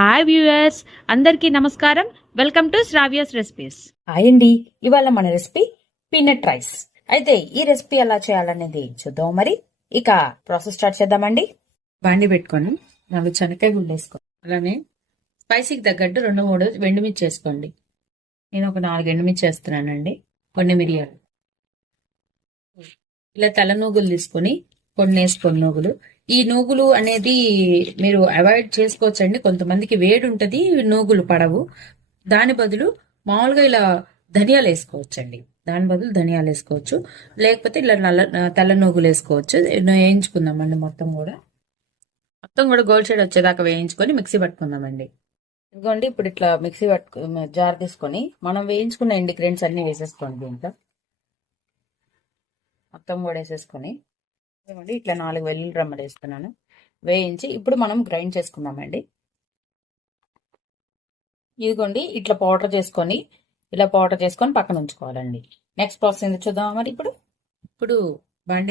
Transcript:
Hi viewers, అందరికీ నమస్కారం. Welcome to Sravya's recipes. Hi అండి. ఇవాళ మన రెసిపీ పీనట్ రైస్. అయితే ఈ రెసిపీ ఎలా చేయాలనేది చూద్దాం. మరి ఇక ప్రాసెస్ స్టార్ట్ చేద్దామండి. బాండి పెట్టుకొని 4 శనక్కాయ గుళ్ళు వేసుకోండి. అలానే స్పైసీకి తగ్గట్టు 2-3 ఎండుమిర్చి వేసుకోండి. నేను ఒక 4 ఎండుమిర్చి వేస్తున్నానండి. కొన్ని మిరియాలు, ఇలా తెల్ల నూగులు తీసుకొని కొన్ని వేసుకోండి. నూగులు, ఈ నూగులు అనేది మీరు అవాయిడ్ చేసుకోవచ్చండి. కొంతమందికి వేడి ఉంటుంది, నూగులు పడవు. దాని బదులు మామూలుగా ఇలా ధనియాలు వేసుకోవచ్చండి. దాని బదులు ధనియాలు వేసుకోవచ్చు, లేకపోతే ఇలా తెల్ల నూగులు వేసుకోవచ్చు. వేయించుకుందామండి. మొత్తం కూడా గోల్డ్ షేడ్ వచ్చేదాకా వేయించుకొని మిక్సీ పట్టుకుందామండి. ఇదిగోండి, ఇప్పుడు ఇట్లా మిక్సీ జార్ తీసుకొని మనం వేయించుకున్న ఇంగ్రీడియంట్స్ అన్ని వేసేసుకోండి. దీంట్లో మొత్తం కూడా వేసేసుకొని ఇదిగోండి ఇట్లా 4 వెల్లుల్లి రెమ్మలు వేస్తున్నాను. వేయించి ఇప్పుడు మనం గ్రైండ్ చేసుకుందామండి. ఇదిగోండి ఇట్లా పౌడర్ చేసుకొని పక్కన ఉంచుకోవాలండి. నెక్స్ట్ ప్రాసెస్ ఏంటో చూద్దాం. మరి ఇప్పుడు బాండి